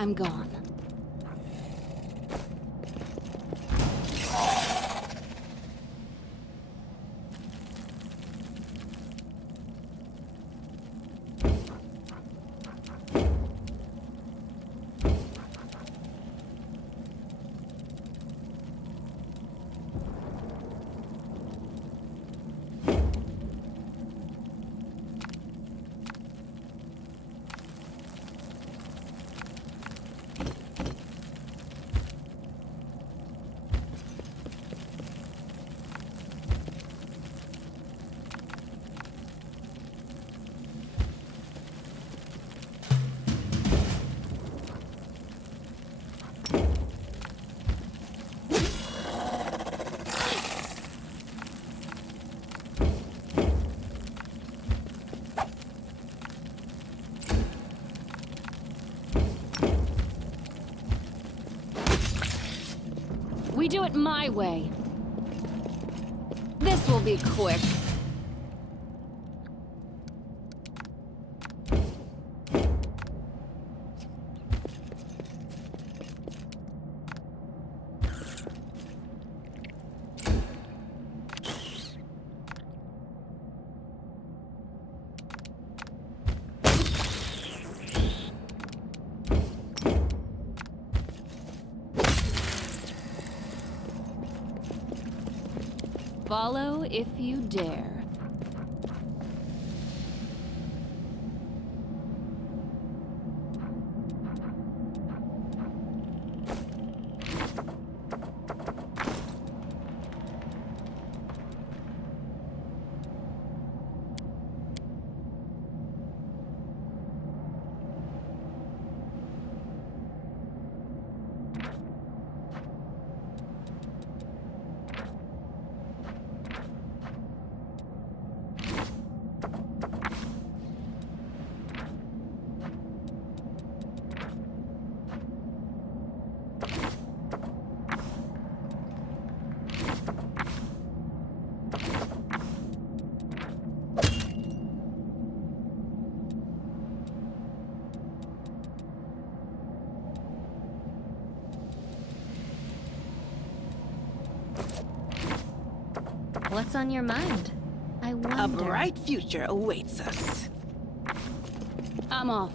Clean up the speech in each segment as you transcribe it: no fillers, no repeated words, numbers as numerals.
I'm gone. We do it my way. This will be quick. Follow if you dare. What's on your mind? I wonder. A bright future awaits us. I'm off.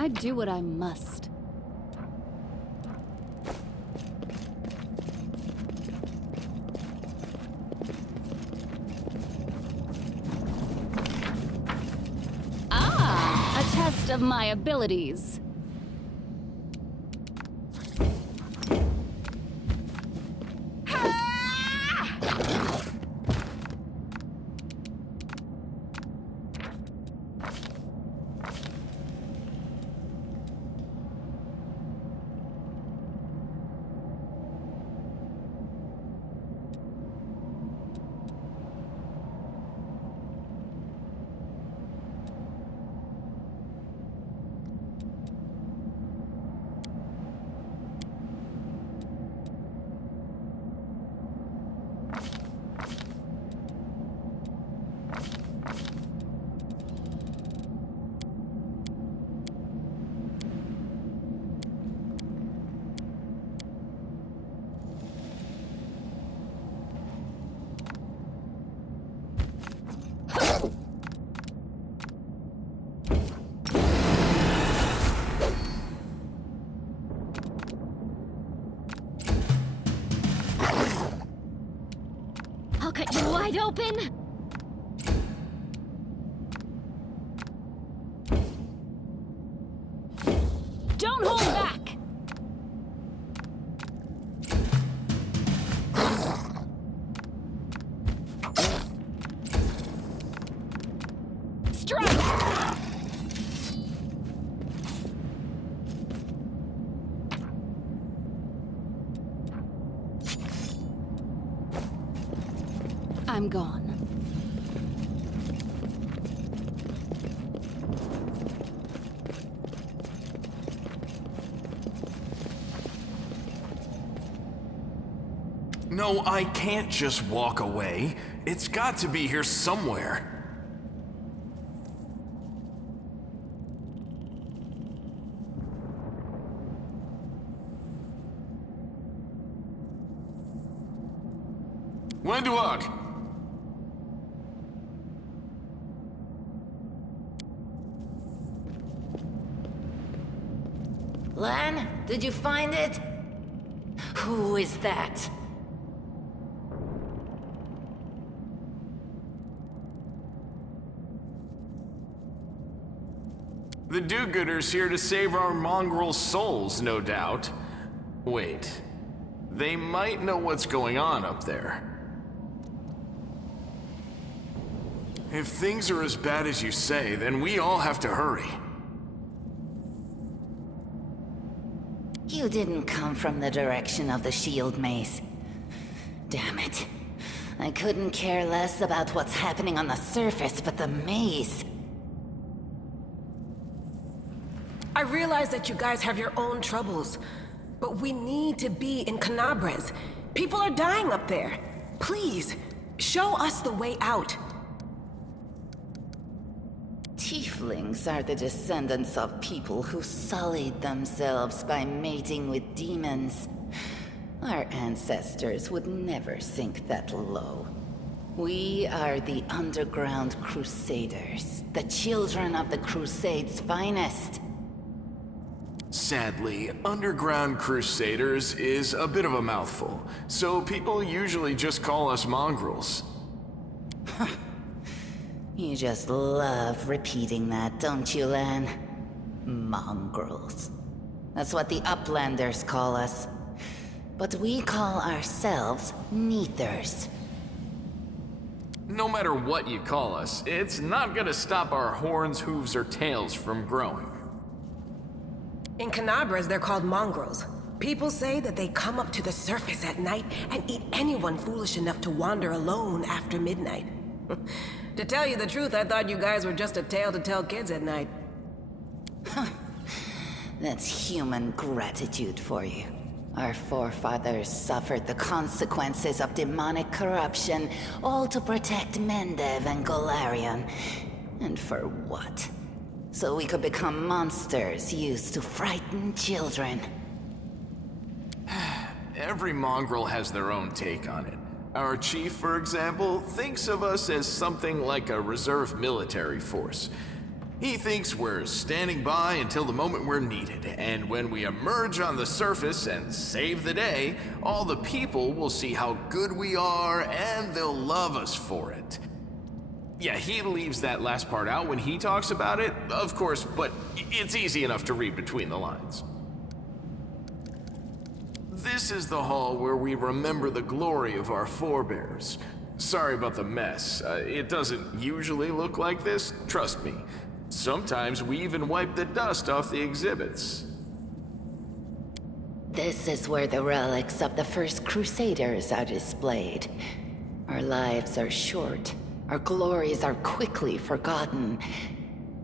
I do what I must. Ah, a test of my abilities. I'll cut you wide open! Don't hold back! Strike! I'm gone. No, I can't just walk away. It's got to be here somewhere. Windwalk! Lan, did you find it? Who is that? The do-gooders here to save our mongrel souls, no doubt. Wait, they might know what's going on up there. If things are as bad as you say, then we all have to hurry. You didn't come from the direction of the shield maze. Damn it. I couldn't care less about what's happening on the surface, but the maze... I realize that you guys have your own troubles, but we need to be in Canabres. People are dying up there. Please, show us the way out. Tieflings are the descendants of people who sullied themselves by mating with demons. Our ancestors would never sink that low. We are the Underground Crusaders, the children of the Crusades' finest. Sadly, Underground Crusaders is a bit of a mouthful, so people usually just call us mongrels. You just love repeating that, don't you, Lan? Mongrels. That's what the Uplanders call us. But we call ourselves Neathers. No matter what you call us, it's not gonna stop our horns, hooves, or tails from growing. In Canabres, they're called mongrels. People say that they come up to the surface at night and eat anyone foolish enough to wander alone after midnight. To tell you the truth, I thought you guys were just a tale to tell kids at night. That's human gratitude for you. Our forefathers suffered the consequences of demonic corruption, all to protect Mendev and Golarion. And for what? So we could become monsters used to frighten children. Every mongrel has their own take on it. Our chief, for example, thinks of us as something like a reserve military force. He thinks we're standing by until the moment we're needed, and when we emerge on the surface and save the day, all the people will see how good we are and they'll love us for it. Yeah, he leaves that last part out when he talks about it, of course, but it's easy enough to read between the lines. This is the hall where we remember the glory of our forebears. Sorry about the mess. It doesn't usually look like this, trust me. Sometimes we even wipe the dust off the exhibits. This is where the relics of the first Crusaders are displayed. Our lives are short. Our glories are quickly forgotten.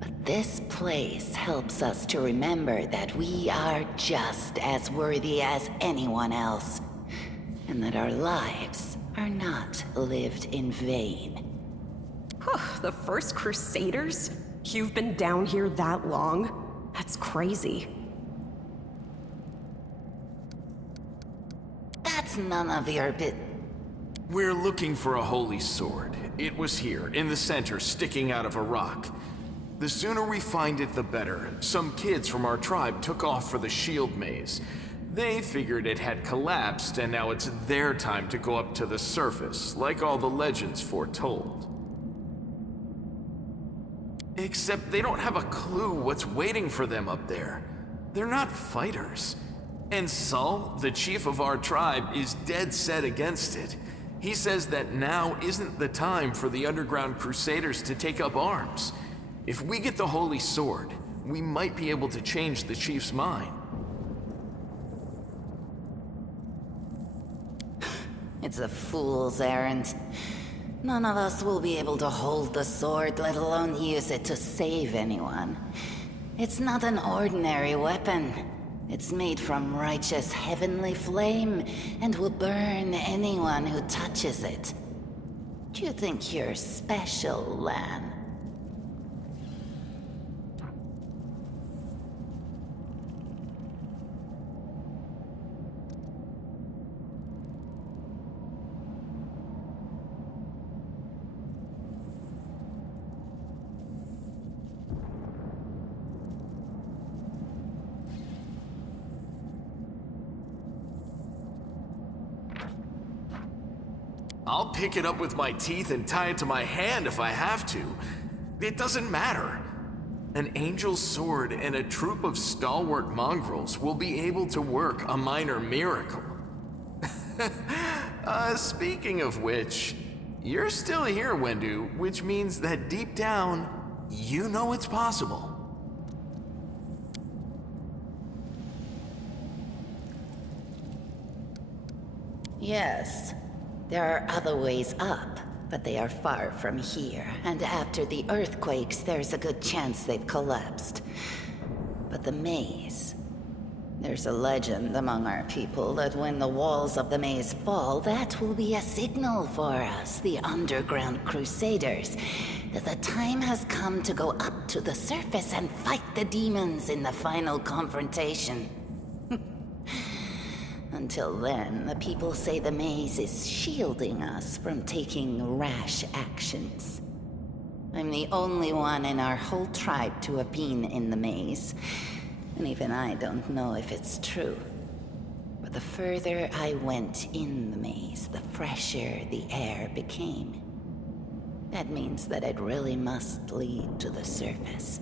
But this place helps us to remember that we are just as worthy as anyone else, and that our lives are not lived in vain. The first Crusaders? You've been down here that long? That's crazy. That's none of your We're looking for a holy sword. It was here, in the center, sticking out of a rock. The sooner we find it, the better. Some kids from our tribe took off for the shield maze. They figured it had collapsed, and now it's their time to go up to the surface, like all the legends foretold. Except they don't have a clue what's waiting for them up there. They're not fighters. And Sul, the chief of our tribe, is dead set against it. He says that now isn't the time for the Underground Crusaders to take up arms. If we get the Holy Sword, we might be able to change the Chief's mind. It's a fool's errand. None of us will be able to hold the sword, let alone use it to save anyone. It's not an ordinary weapon. It's made from righteous heavenly flame and will burn anyone who touches it. Do you think you're special, Lan? I'll pick it up with my teeth and tie it to my hand if I have to. It doesn't matter. An angel's sword and a troop of stalwart mongrels will be able to work a minor miracle. Speaking of which, you're still here, Wendu, which means that deep down, you know it's possible. Yes. There are other ways up, but they are far from here, and after the earthquakes, there's a good chance they've collapsed. But the maze... There's a legend among our people that when the walls of the maze fall, that will be a signal for us, the underground crusaders, that the time has come to go up to the surface and fight the demons in the final confrontation. Until then, the people say the maze is shielding us from taking rash actions. I'm the only one in our whole tribe to have been in the maze, and even I don't know if it's true. But the further I went in the maze, the fresher the air became. That means that it really must lead to the surface.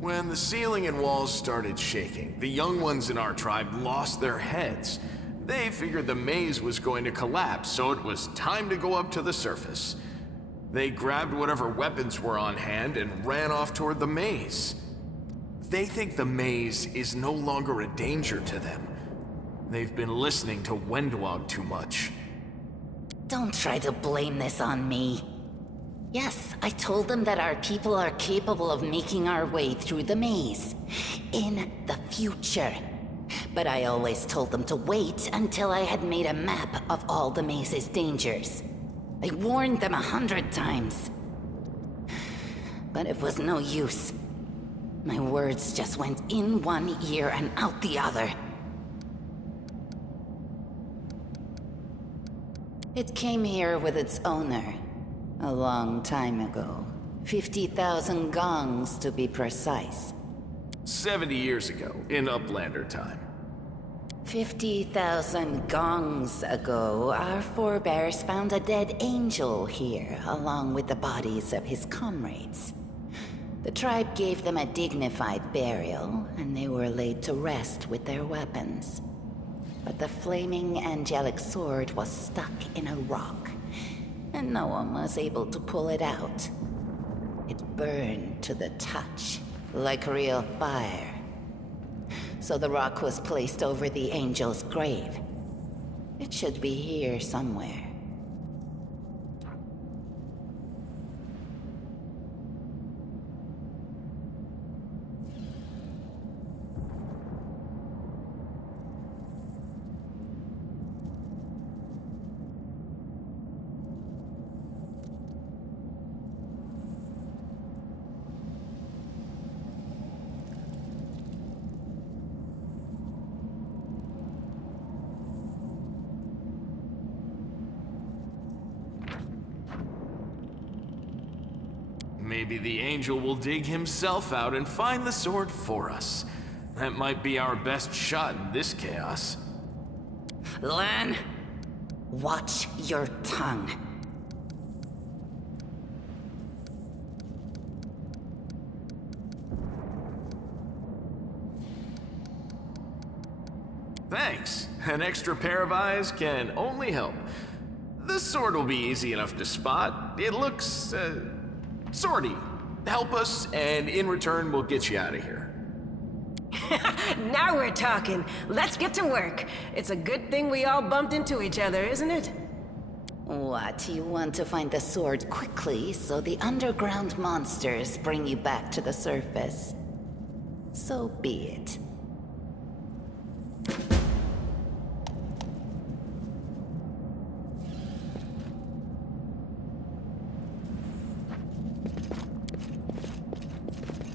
When the ceiling and walls started shaking, the young ones in our tribe lost their heads. They figured the maze was going to collapse, so it was time to go up to the surface. They grabbed whatever weapons were on hand and ran off toward the maze. They think the maze is no longer a danger to them. They've been listening to Wendwog too much. Don't try to blame this on me. Yes, I told them that our people are capable of making our way through the maze. In the future. But I always told them to wait until I had made a map of all the maze's dangers. I warned them 100 times. But it was no use. My words just went in one ear and out the other. It came here with its owner. A long time ago. 50,000 gongs, to be precise. 70 years ago, in Uplander time. 50,000 gongs ago, our forebears found a dead angel here, along with the bodies of his comrades. The tribe gave them a dignified burial, and they were laid to rest with their weapons. But the flaming angelic sword was stuck in a rock, and no one was able to pull it out. It burned to the touch, like real fire. So the rock was placed over the angel's grave. It should be here somewhere. Maybe the angel will dig himself out and find the sword for us. That might be our best shot in this chaos. Lan, watch your tongue. Thanks. An extra pair of eyes can only help. The sword will be easy enough to spot. It looks, swordy. Help us, and in return, we'll get you out of here. Now we're talking. Let's get to work. It's a good thing we all bumped into each other, isn't it? What, you want to find the sword quickly so the underground monsters bring you back to the surface? So be it.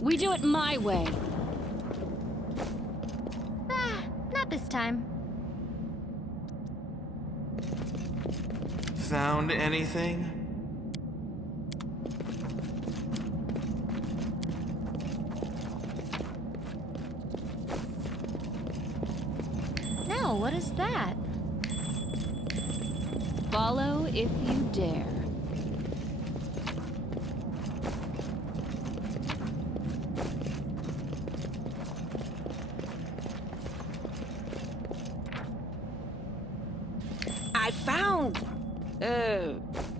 We do it my way. Not this time. Found anything? No, what is that? Follow if you dare. I found...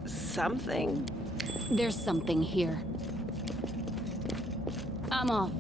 something? There's something here. I'm off.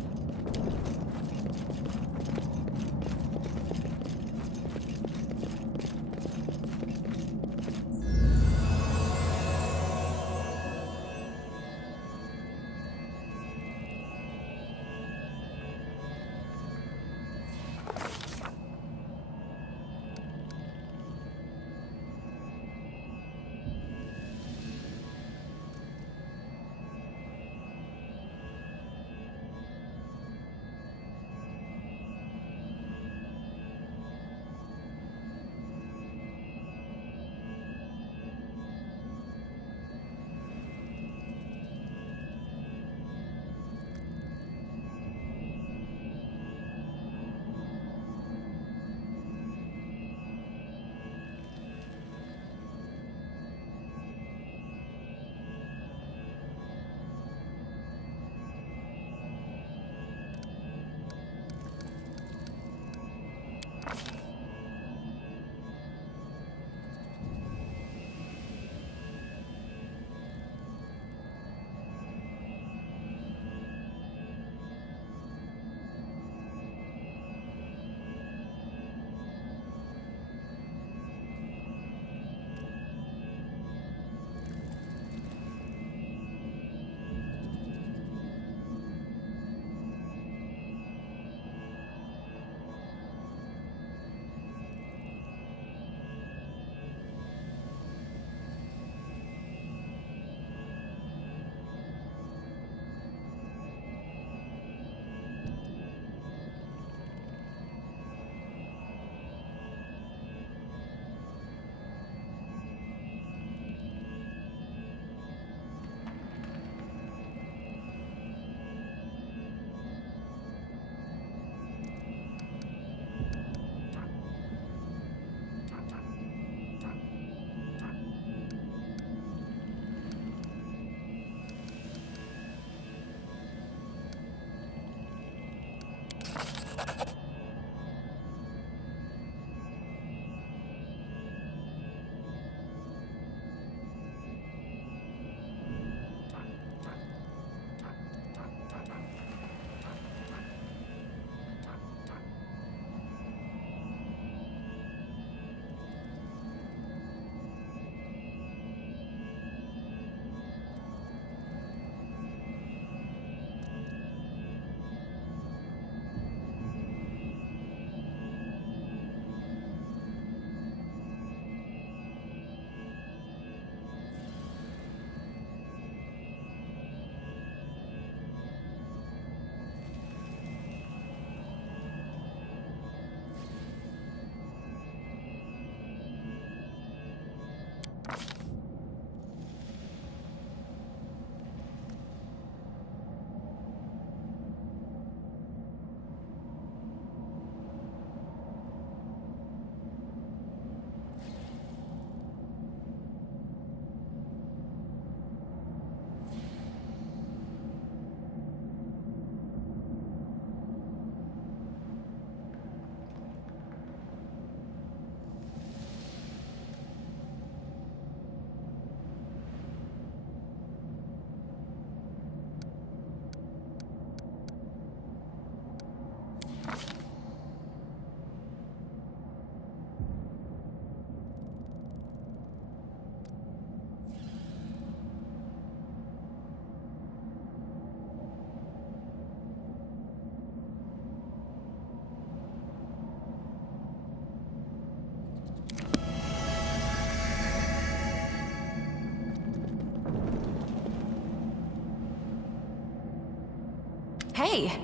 Hey!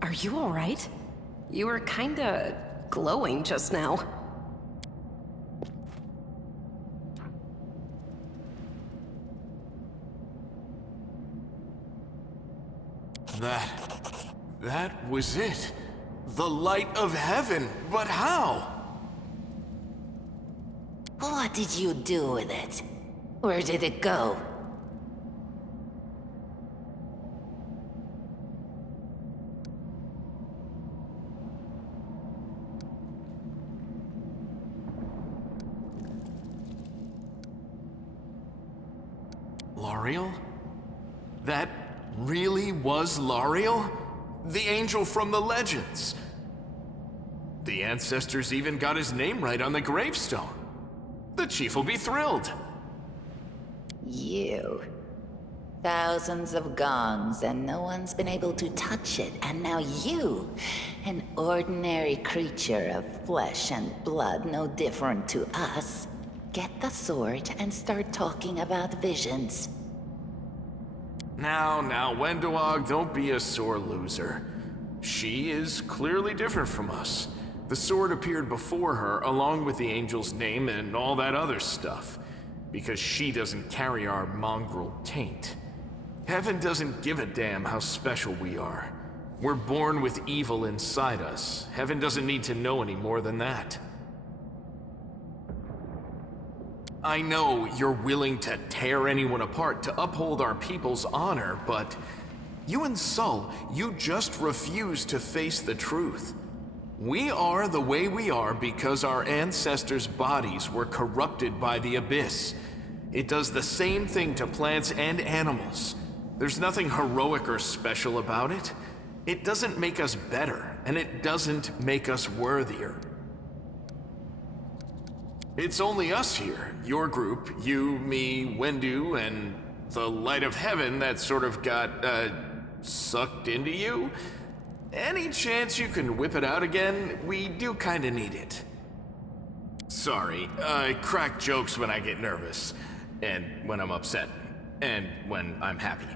Are you alright? You were kinda glowing just now. That was it. The light of heaven. But how? What did you do with it? Where did it go? L'Ariel? That really was L'Ariel? The angel from the legends. The ancestors even got his name right on the gravestone. The chief will be thrilled. You. Thousands of gongs and no one's been able to touch it, and now you, an ordinary creature of flesh and blood no different to us, get the sword and start talking about visions. Now, Wendoag, don't be a sore loser. She is clearly different from us. The sword appeared before her, along with the angel's name and all that other stuff, because she doesn't carry our mongrel taint. Heaven doesn't give a damn how special we are. We're born with evil inside us. Heaven doesn't need to know any more than that. I know you're willing to tear anyone apart to uphold our people's honor, but you and Sol, you just refuse to face the truth. We are the way we are because our ancestors' bodies were corrupted by the Abyss. It does the same thing to plants and animals. There's nothing heroic or special about it. It doesn't make us better, and it doesn't make us worthier. It's only us here, your group, you, me, Wendu, and the light of heaven that sort of got, sucked into you. Any chance you can whip it out again? We do kinda need it. Sorry, I crack jokes when I get nervous, and when I'm upset, and when I'm happy.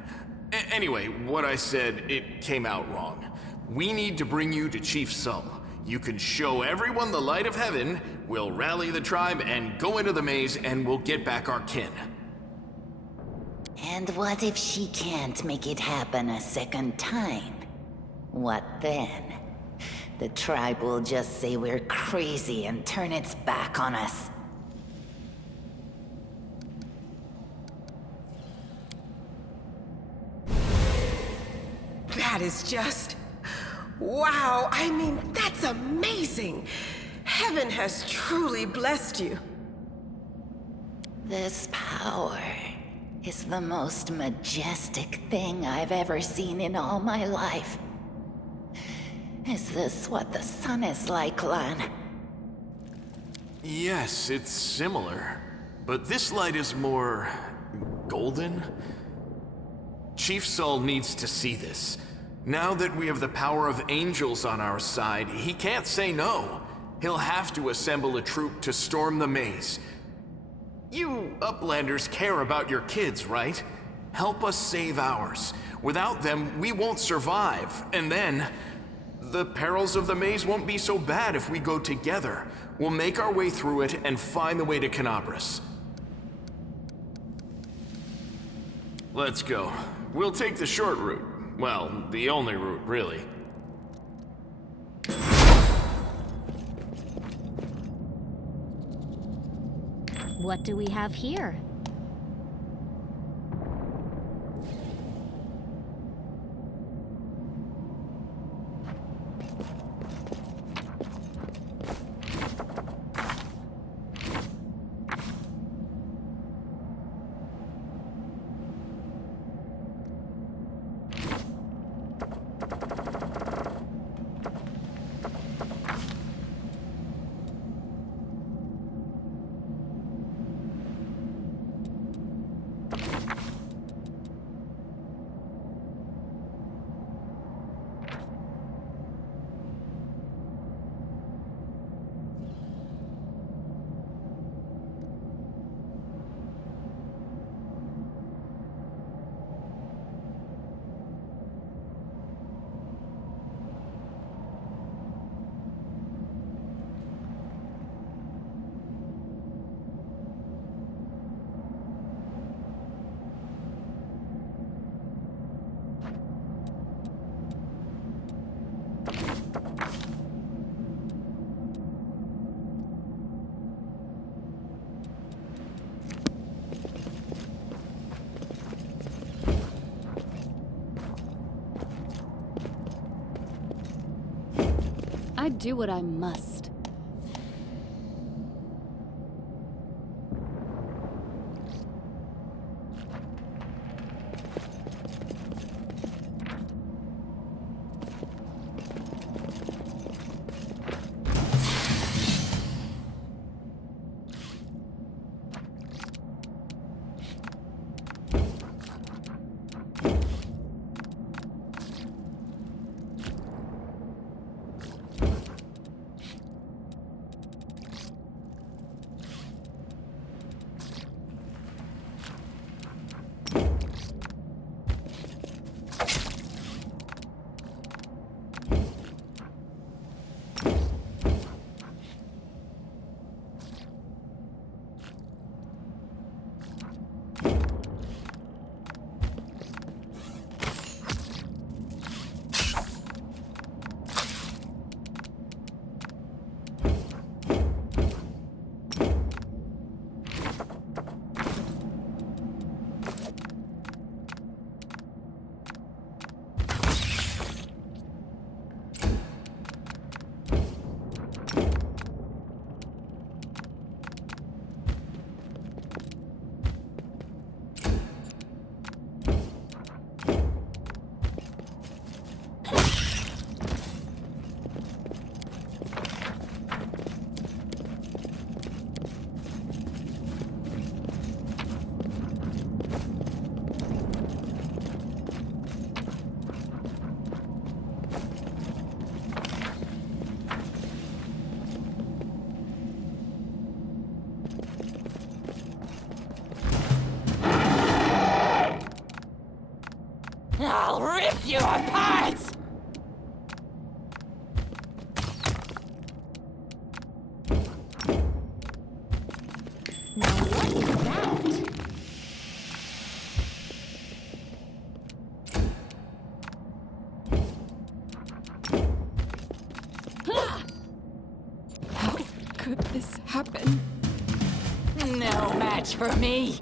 Anyway, what I said, it came out wrong. We need to bring you to Chief Sol. You can show everyone the light of heaven, we'll rally the tribe and go into the maze, and we'll get back our kin. And what if she can't make it happen a second time? What then? The tribe will just say we're crazy and turn its back on us. That is just... wow, I mean, that's amazing! Heaven has truly blessed you. This power is the most majestic thing I've ever seen in all my life. Is this what the sun is like, Lan? Yes, it's similar. But this light is more... golden? Chief Sol needs to see this. Now that we have the power of angels on our side, he can't say no. He'll have to assemble a troop to storm the maze. You Uplanders care about your kids, right? Help us save ours. Without them, we won't survive. And then, the perils of the maze won't be so bad if we go together. We'll make our way through it and find the way to Canabras. Let's go. We'll take the short route. Well, the only route, really. What do we have here? I do what I must. I'll rip you apart! Now what is that? How could this happen? No match for me!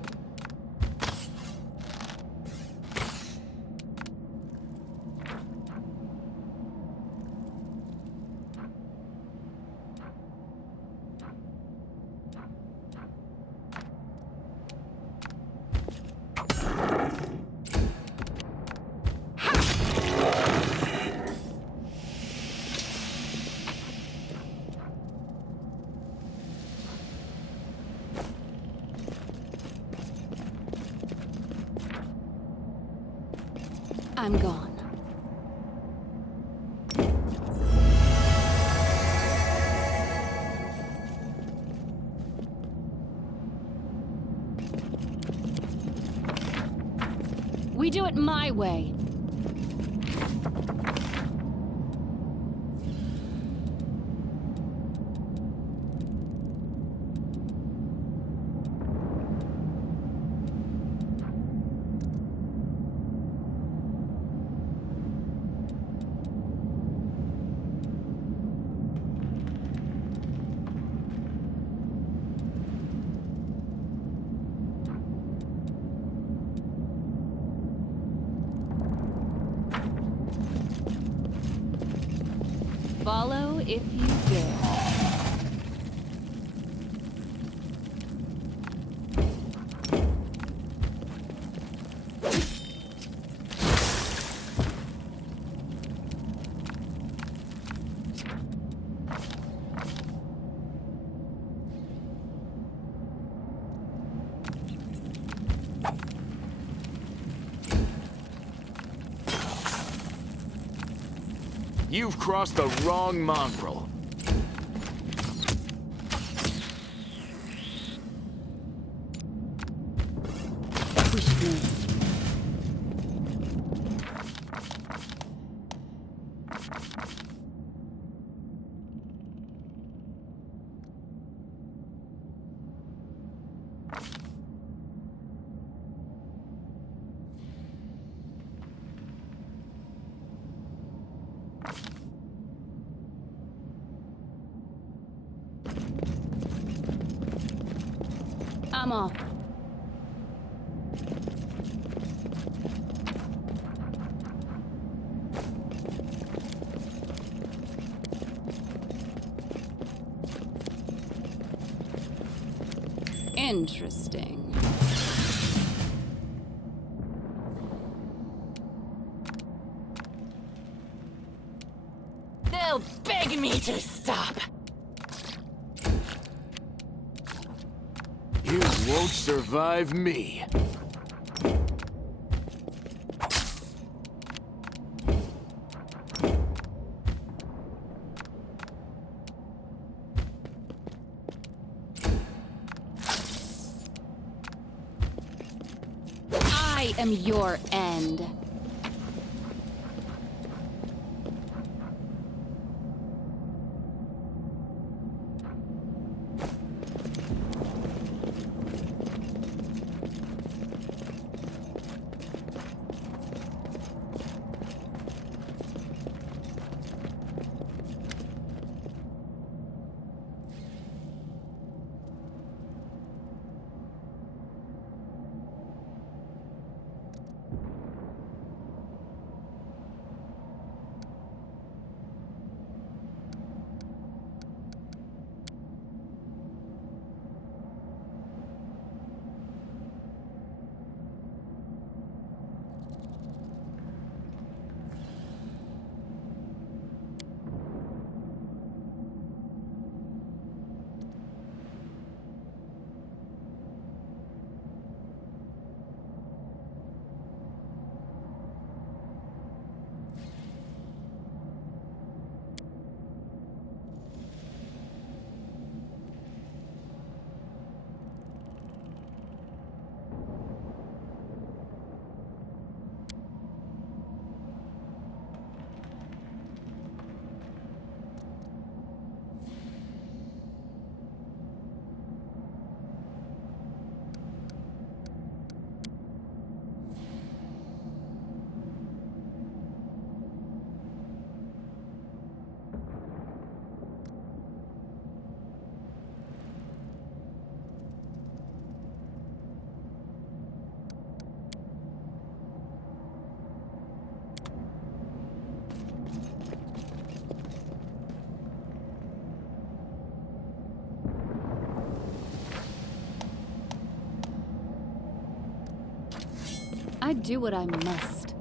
I'm gone. We do it my way. Follow if you dare. You've crossed the wrong mongrel. We should move. I'm off. Interesting. They'll beg me to stop. You won't survive me. I am your end. I do what I must.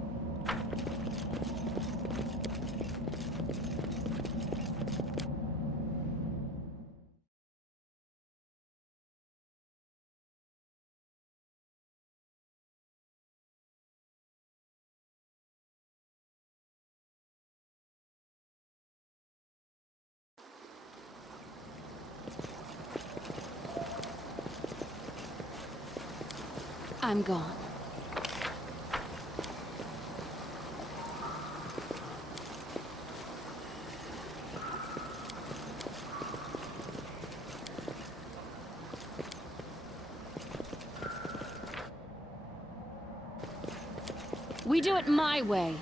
I'm gone. We do it my way.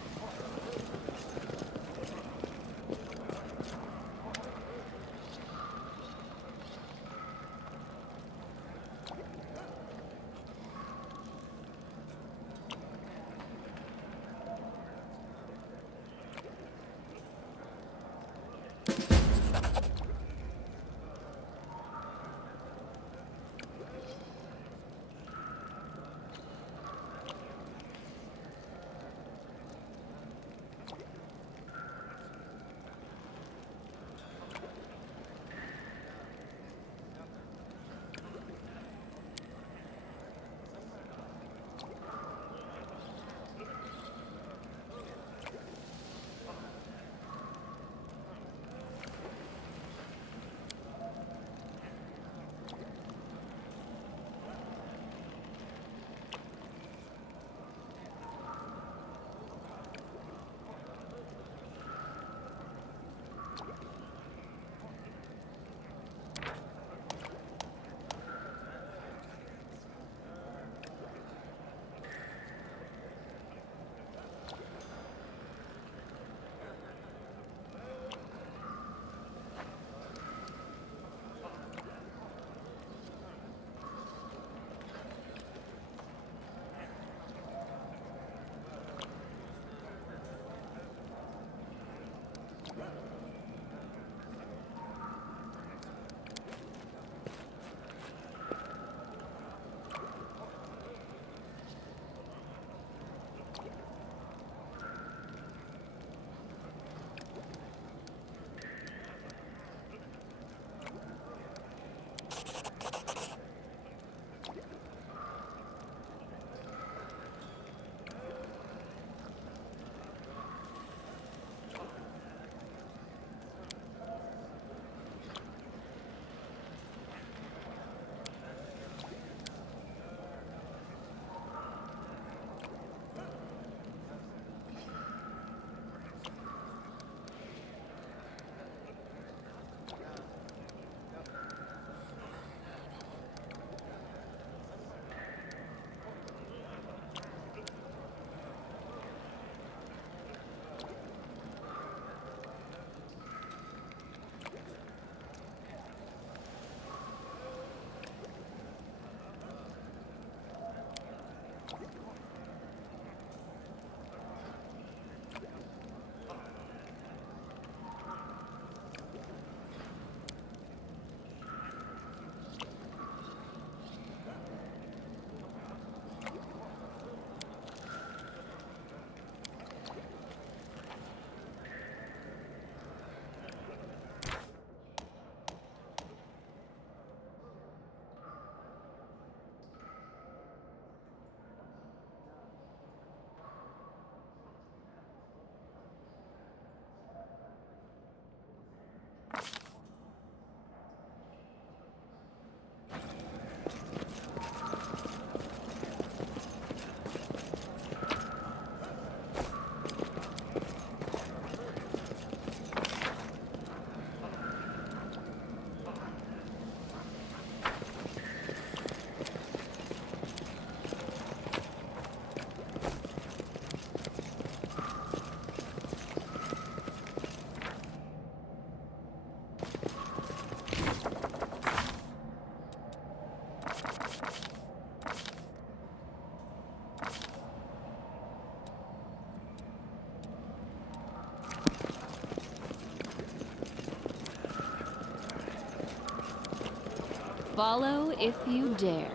Follow if you dare.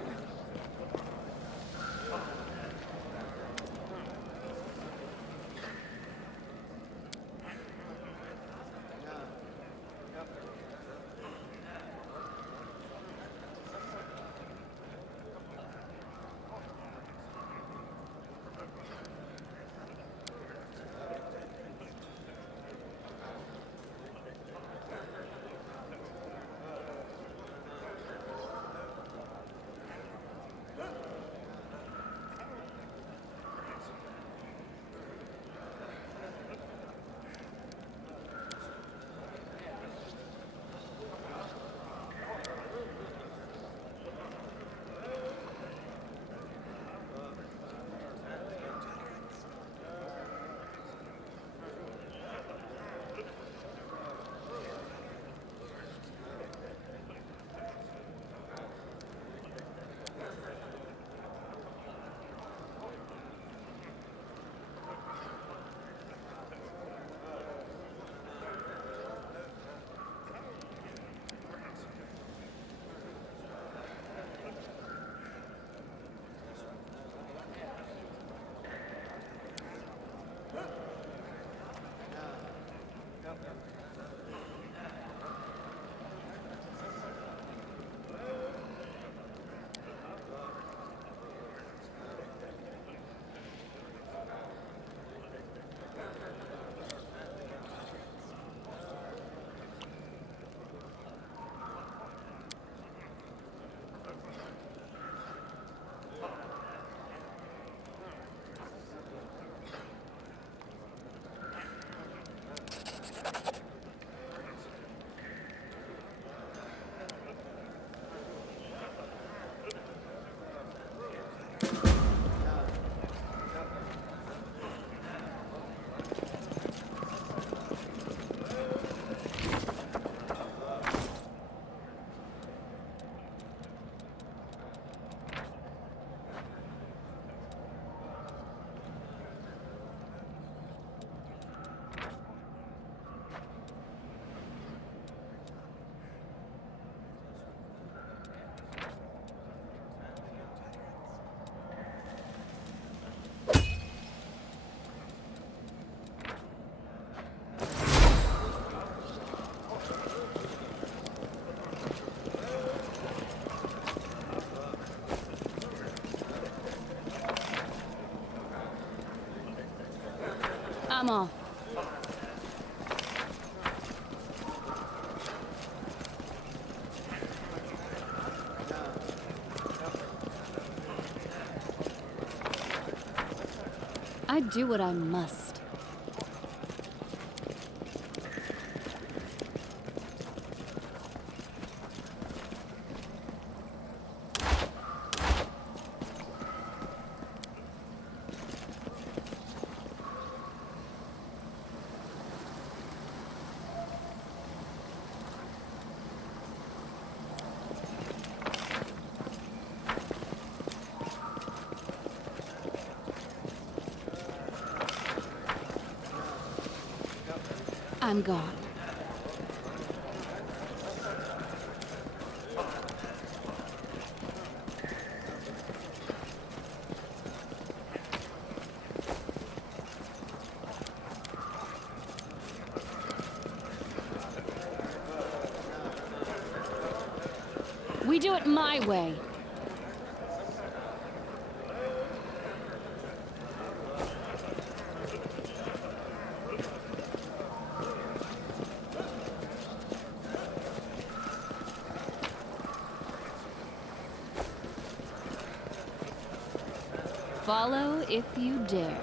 I'm off. I do what I must. I'm gone. We do it my way. Follow if you dare.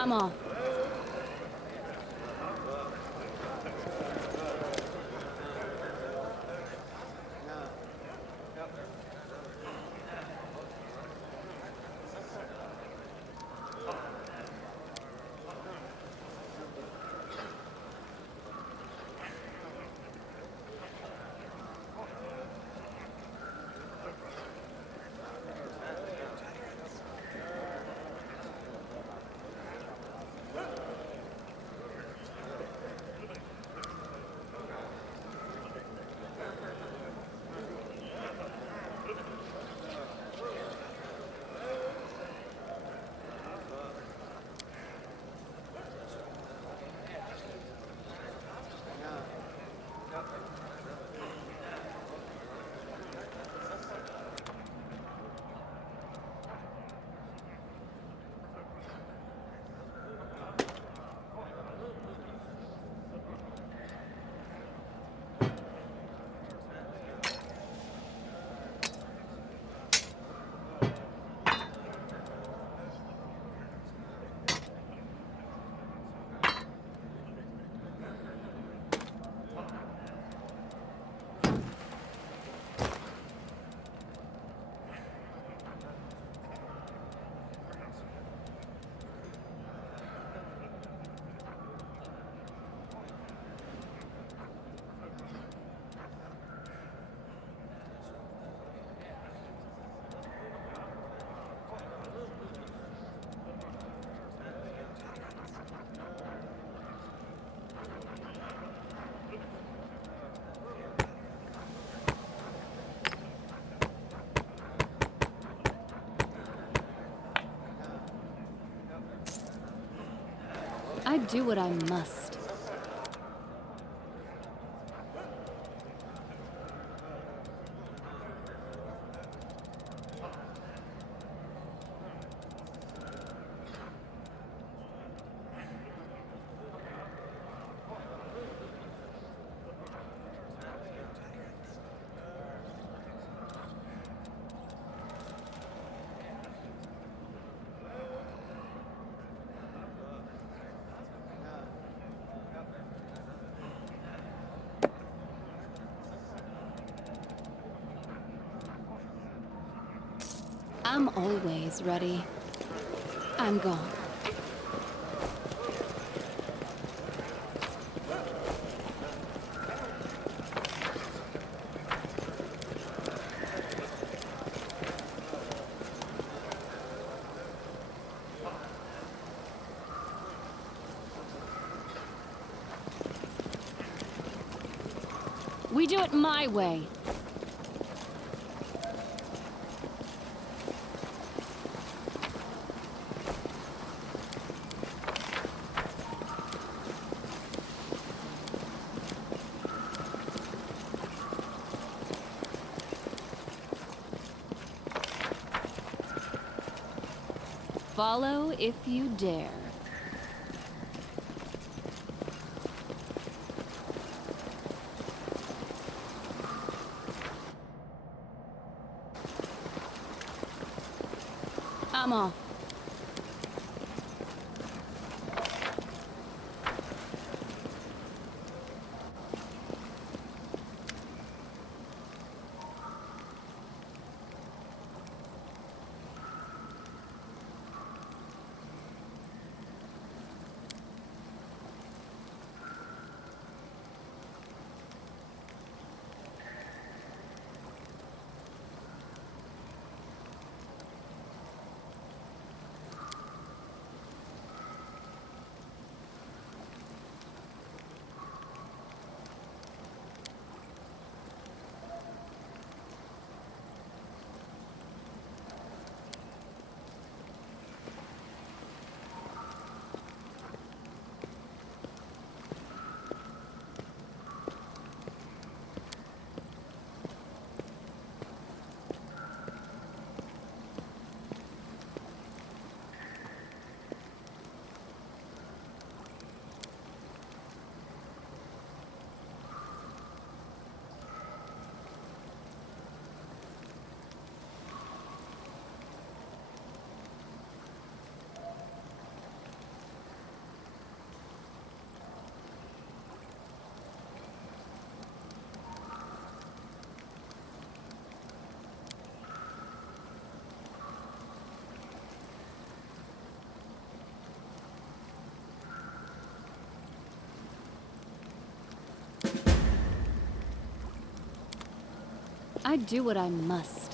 I'm off. I do what I must. I'm always ready. I'm gone. We do it my way. Follow if you dare. I'm off. I do what I must.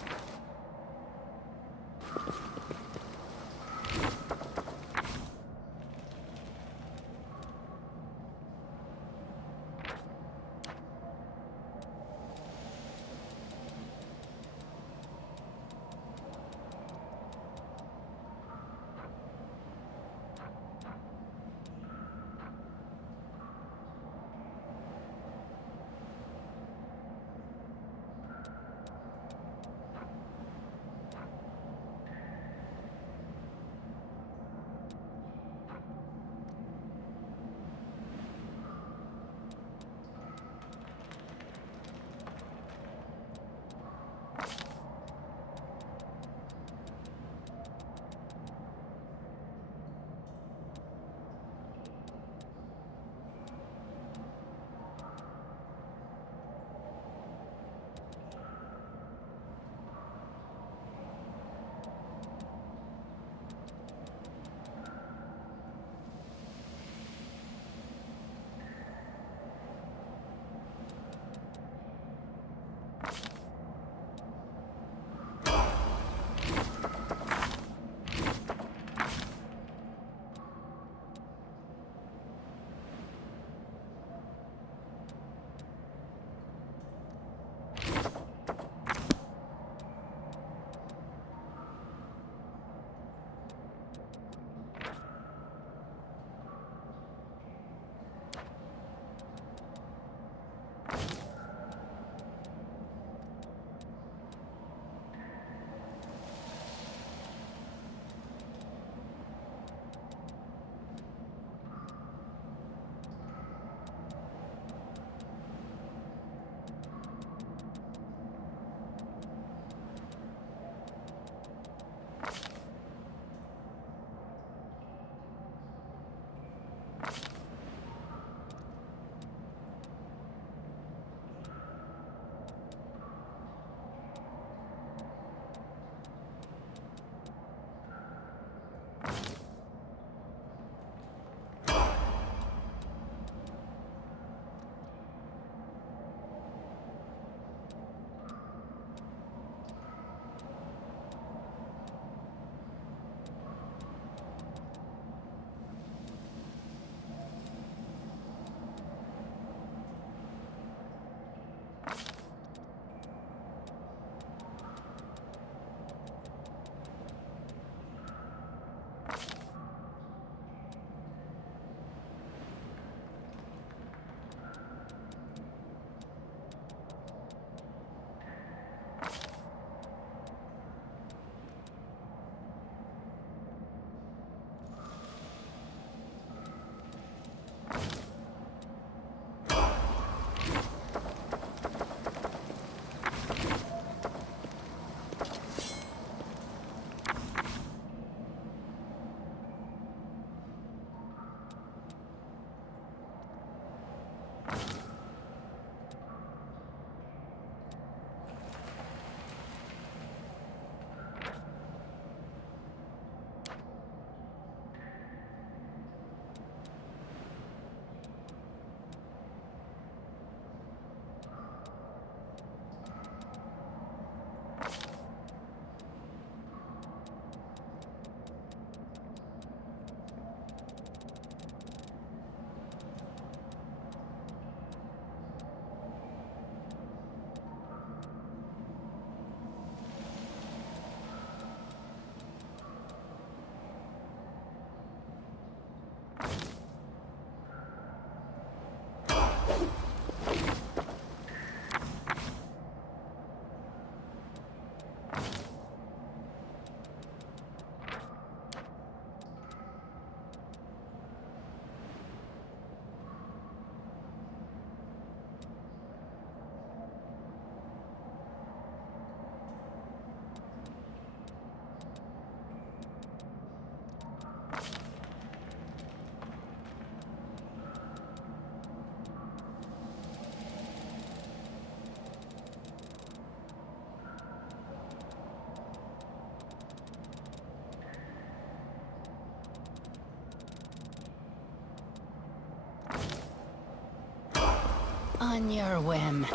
On your whim.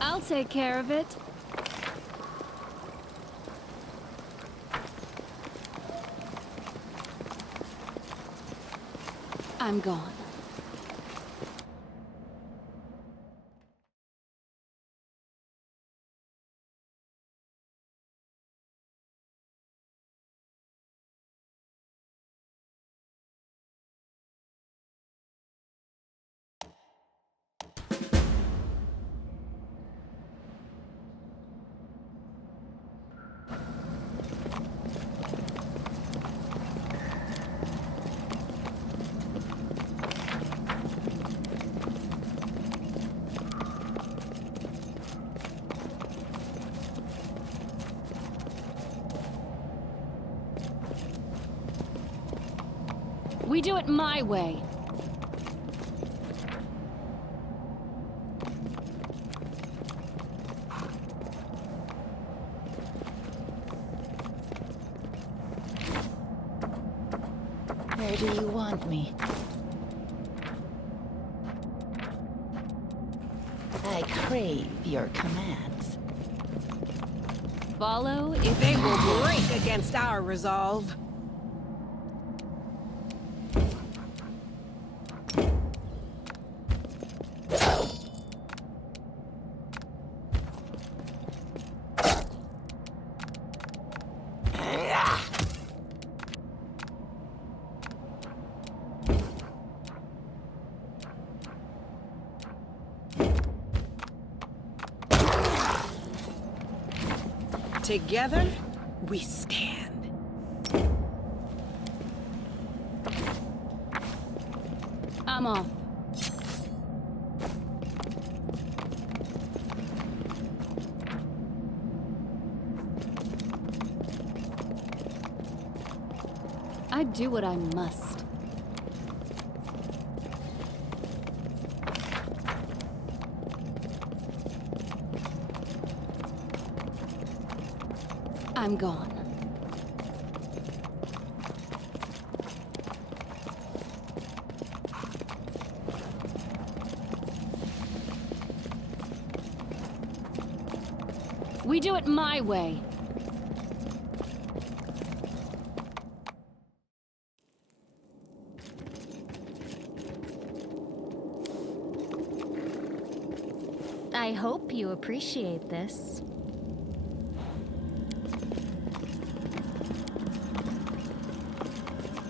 I'll I'll take care of it. I'm gone. We do it my way. Where do you want me? I crave your commands. Follow if They you will dare. break against our resolve. Together, we stand. I'm off. I do what I must. I'm gone. We do it my way. I hope you appreciate this.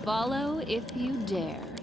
Follow if you dare.